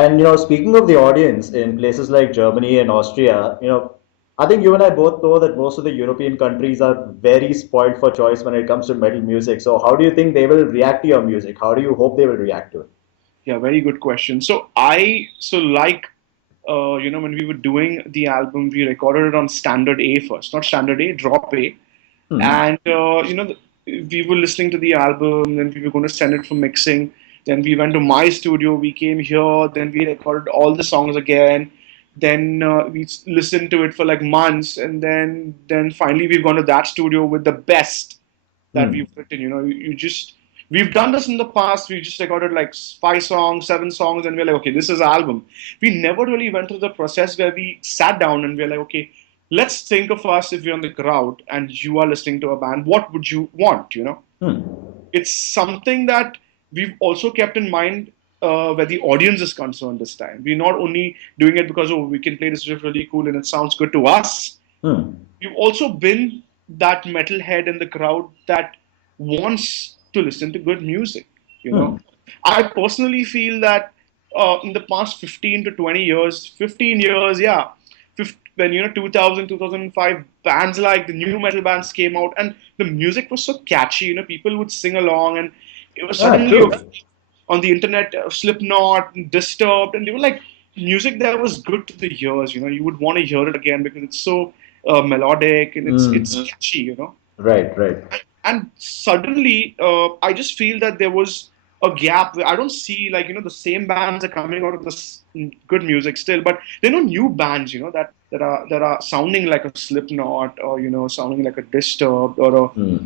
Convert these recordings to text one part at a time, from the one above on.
And speaking of the audience in places like Germany and Austria, I think you and I both know that most of the European countries are very spoiled for choice when it comes to metal music. So how do you think they will react to your music? How do you hope they will react to it? Yeah, very good question. So when we were doing the album, we recorded it on standard A first, not standard A, drop A. Hmm. And we were listening to the album, then we were going to send it for mixing. Then we went to my studio, we came here, then we recorded all the songs again. Then we listened to it for like months, and then finally we've gone to that studio with the best that Hmm. we've written. You just we've done this in the past. We just recorded like 5 songs, 7 songs, and we're like, okay, this is album. We never really went through the process where we sat down and we're like, okay, let's think of us if you're in the crowd and you are listening to a band. What would you want? Hmm. It's something that we've also kept in mind where the audience is concerned this time. We're not only doing it because, oh, we can play this riff really cool and it sounds good to us. Hmm. We've also been that metalhead in the crowd that wants to listen to good music. You know, Hmm. I personally feel that in the past 15 to 20 years, 15 years, yeah, when 2000, 2005 bands like the new metal bands came out and the music was so catchy, people would sing along and it was Ah, suddenly true. on the internet, Slipknot, Disturbed, and they were like music that was good to the ears. You would want to hear it again because it's so melodic and it's Hmm. catchy. Right, right. And suddenly, I just feel that there was a gap. I don't see like the same bands are coming out of this good music still, but there are no new bands that are sounding like a Slipknot or sounding like a Disturbed or a Hmm.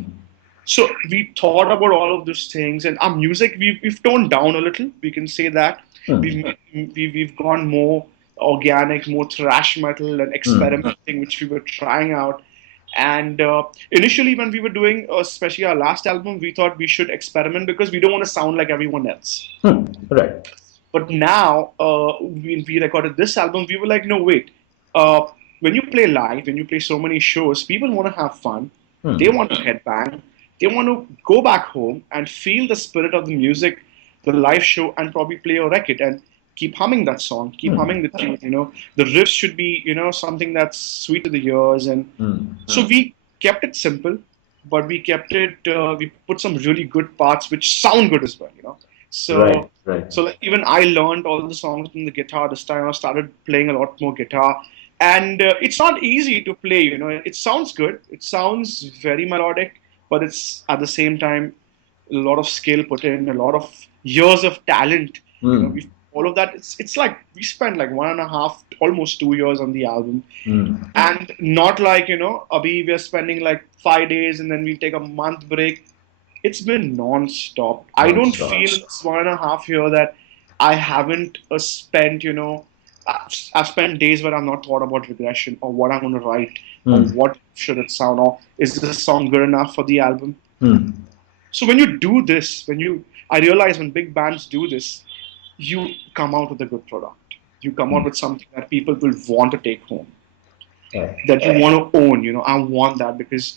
so we thought about all of those things, and our music we've toned down a little. We can say that Hmm. we've gone more organic, more thrash metal and Hmm. experimenting, which we were trying out. And initially, when we were doing, especially our last album, we thought we should experiment because we don't want to sound like everyone else. Hmm. Right. But now, when we recorded this album, we were like, no, wait. Uh, when you play live, when you play so many shows, people want to have fun. They Hmm. want to headbang. They want to go back home and feel the spirit of the music, the live show, and probably play a record and keep humming that song, keep humming Hmm. the tune. The riffs should be, something that's sweet to the ears. And Hmm. so we kept it simple, but we kept it, we put some really good parts which sound good as well. Right, So right. so like even I learned all the songs from the guitar this time. I started playing a lot more guitar, and it's not easy to play. It sounds good. It sounds very melodic, but it's at the same time a lot of skill put in, a lot of years of talent. Hmm. We all of that. It's like we spent like 1.5, almost 2 years on the album, Hmm. and not like Abhi, we're spending like 5 days and then we take a month break. It's been non-stop. I don't Non-stop. feel it's 1.5 year that I haven't spent, I've spent days where I've not thought about regression or what I'm going to write or Hmm. what should it sound or is this song good enough for the album. Hmm. So when you do this, I realize when big bands do this, you come out with a good product. You come Hmm. out with something that people will want to take home, Right. that you want to own. I want that because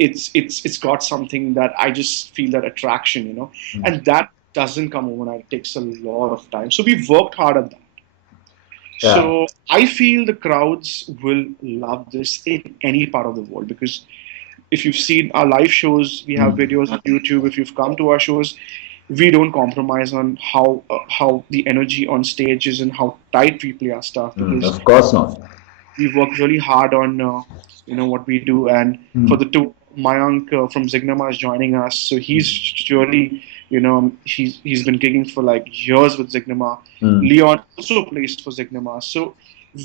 it's got something that I just feel that attraction, Hmm. and that doesn't come overnight. It takes a lot of time. So we've worked hard at that. Yeah. So I feel the crowds will love this in any part of the world because if you've seen our live shows, we have Hmm. videos on YouTube. If you've come to our shows, we don't compromise on how the energy on stage is and how tight we play our stuff Hmm. because Of course not. we work really hard on what we do. And for Hmm. the two, Mayank from Zignama is joining us, so he's really he's been gigging for like years with Zignama. Hmm. Leon also plays for Zignama, so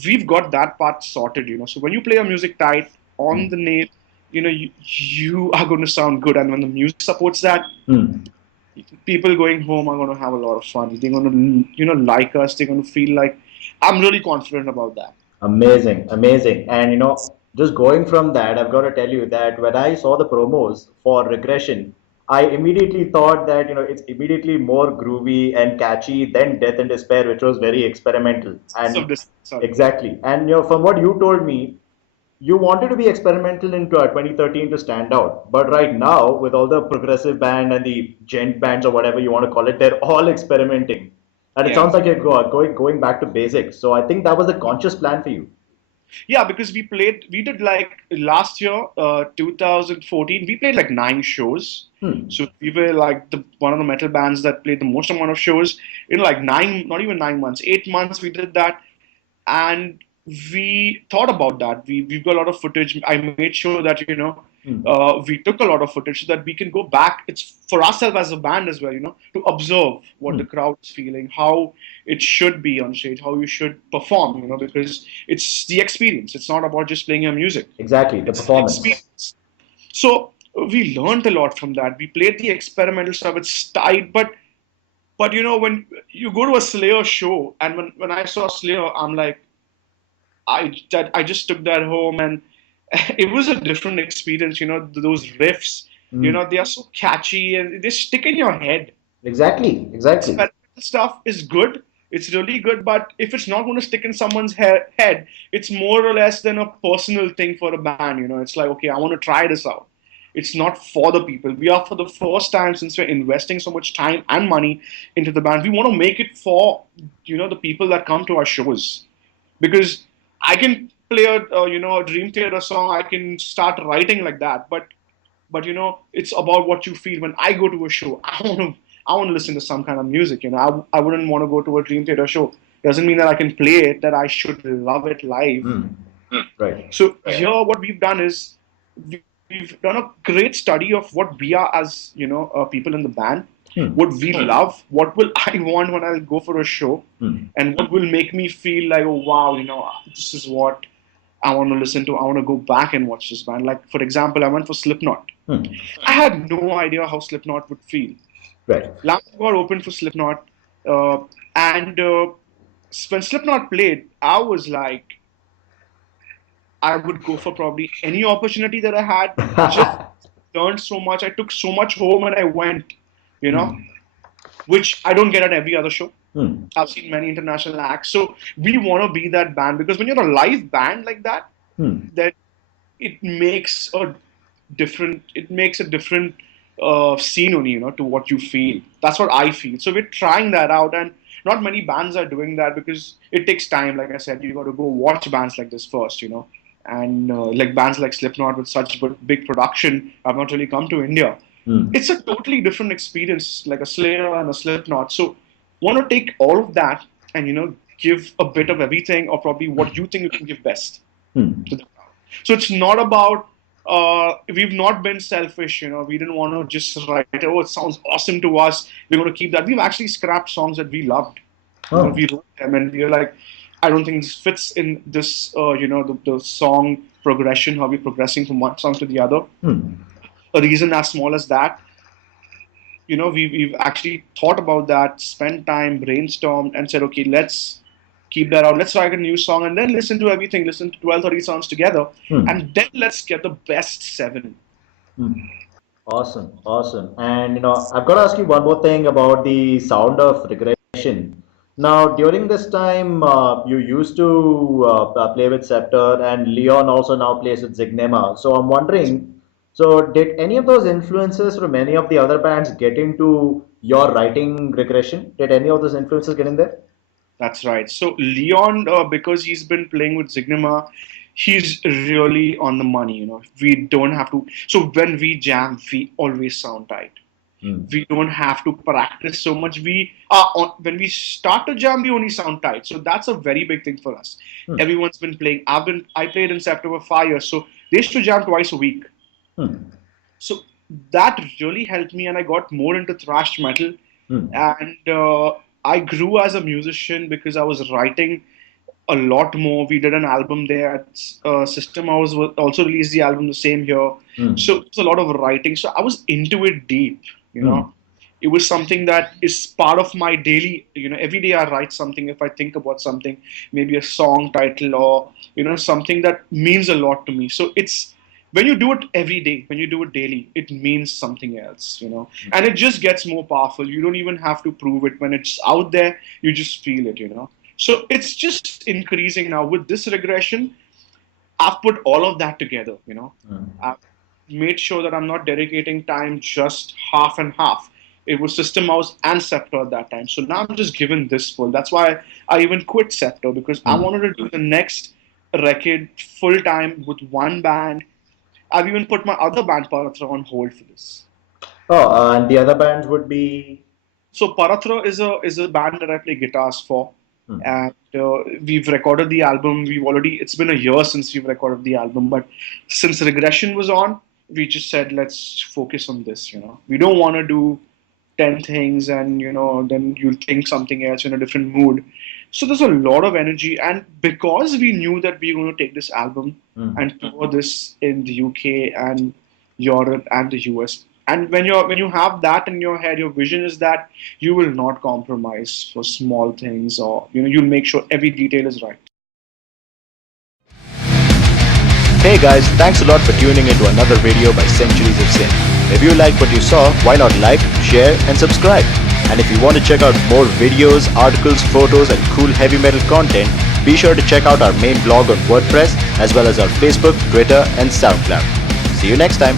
we've got that part sorted. So when you play your music tight on the nail, you are going to sound good, and when the music supports that, Hmm. people going home are going to have a lot of fun. They're going to like us. They're going to feel like I'm really confident about that. Amazing, amazing. And just going from that, I've got to tell you that when I saw the promos for Regression, I immediately thought that it's immediately more groovy and catchy than Death and Despair, which was very experimental. So And this, sorry. exactly. And from what you told me, you wanted to be experimental in 2013 to stand out. But right now, with all the progressive band and the gent bands or whatever you want to call it, they're all experimenting. And it Yeah. sounds like you're going back to basics. So I think that was a conscious plan for you. Yeah, because we did like last year, 2014, we played like 9 shows. Hmm. So we were like the one of the metal bands that played the most amount of shows in like nine, not even 9 months, 8 months we did that. And we thought about that. We've got a lot of footage. I made sure that, Hmm. we took a lot of footage so that we can go back. It's for ourselves as a band as well, to observe what Hmm. the crowd is feeling, how it should be on stage, how you should perform, because it's the experience. It's not about just playing your music. Exactly, the It's the performance. experience. So we learned a lot from that. We played the experimental stuff. It's tight, but when you go to a Slayer show, and when I saw Slayer, I'm like, I just took that home, and it was a different experience. Those riffs, Hmm. they are so catchy and they stick in your head. Exactly, exactly. Experimental stuff is good. It's really good, but if it's not going to stick in someone's head, it's more or less than a personal thing for a band. It's like, okay, I want to try this out. It's not for the people. We are, for the first time, since we're investing so much time and money into the band, we want to make it for the people that come to our shows, because I can play a Dream Theater song. I can start writing like that, but it's about what you feel. When I go to a show, I want to listen to some kind of music. I wouldn't want to go to a Dream Theater show. Doesn't mean that I can play it, that I should love it live. Hmm. Right. So here, what we've done is we've done a great study of what we are as people in the band, Hmm. what we love, what will I want when I go for a show, Hmm. and what will make me feel like, oh wow, this is what I want to listen to. I want to go back and watch this band. Like, for example, I went for Slipknot. Hmm. I had no idea how Slipknot would feel. Right. Lamp got open for Slipknot, and when Slipknot played, I was like, I would go for probably any opportunity that I had. Just learned so much. I took so much home and I went, you know, Hmm. which I don't get at every other show. Hmm. I've seen many international acts. So we want to be that band, because when you're a live band like that, Hmm. then it makes a different scene only, to what you feel. That's what I feel. So we're trying that out, and not many bands are doing that because it takes time. Like I said, you got to go watch bands like this first, and like bands like Slipknot with such big production have not really come to India. Hmm. It's a totally different experience, like a Slayer and a Slipknot. So want to take all of that and give a bit of everything, or probably what you think you can give best Hmm. to the crowd. So it's not about we've not been selfish. We didn't want to just write, oh, it sounds awesome to us, we're going to keep that. We've actually scrapped songs that we loved. Oh. We wrote them and we were like, I don't think this fits in this the song progression, how we're progressing from one song to the other. Hmm. A reason as small as that, we've actually thought about that, spent time, brainstormed, and said, okay, let's keep that out. Let's write a new song and then listen to everything, listen to 12, 30 songs together, Hmm. and then let's get the best seven. Hmm. Awesome, awesome. And I've got to ask you one more thing about the sound of regression. Now, during this time, you used to play with Scepter, and Leon also now plays with Zignema. So I'm wondering, so did any of those influences from any of the other bands get into your writing regression? Did any of those influences get in there? That's right. So Leon, because he's been playing with Zignema, he's really on the money. We don't have to. So when we jam, we always sound tight. Hmm. We don't have to practice so much. When we start to jam, we only sound tight. So that's a very big thing for us. Hmm. Everyone's been playing. I played in September 5 years, so they used to jam twice a week. Hmm. So that really helped me, and I got more into thrash metal. Hmm. And I grew as a musician because I was writing a lot more. We did an album there at SystemHouse, also released the album the same year. Hmm. So it's a lot of writing. So I was into it deep, you Hmm. know. It was something that is part of my daily, every day I write something. If I think about something, maybe a song title, or, something that means a lot to me. So it's, when you do it every day, when you do it daily, it means something else. And it just gets more powerful. You don't even have to prove it. When it's out there, you just feel it. So it's just increasing now. With this regression, I've put all of that together. Hmm. I've made sure that I'm not dedicating time just half and half. It was SystemHouse and Scepter at that time. So now I'm just given this full. That's why I even quit Scepter, because I wanted to do the next record full time with one band. I've even put my other band Paratra on hold for this. Oh, and the other bands would be. So Paratra is a band that I play guitars for, Hmm. and we've recorded the album. It's been a year since we've recorded the album, but since Regression was on, we just said let's focus on this. We don't want to do 10 things and then you'll think something else in a different mood. So there's a lot of energy, and because we knew that we were going to take this album and tour this in the UK and Europe and the US. And when you have that in your head, your vision is that you will not compromise for small things, or you'll make sure every detail is right. Hey guys, thanks a lot for tuning into another video by Centuries of Sin. If you like what you saw, why not like, share and subscribe? And if you want to check out more videos, articles, photos and cool heavy metal content, be sure to check out our main blog on WordPress as well as our Facebook, Twitter and SoundCloud. See you next time.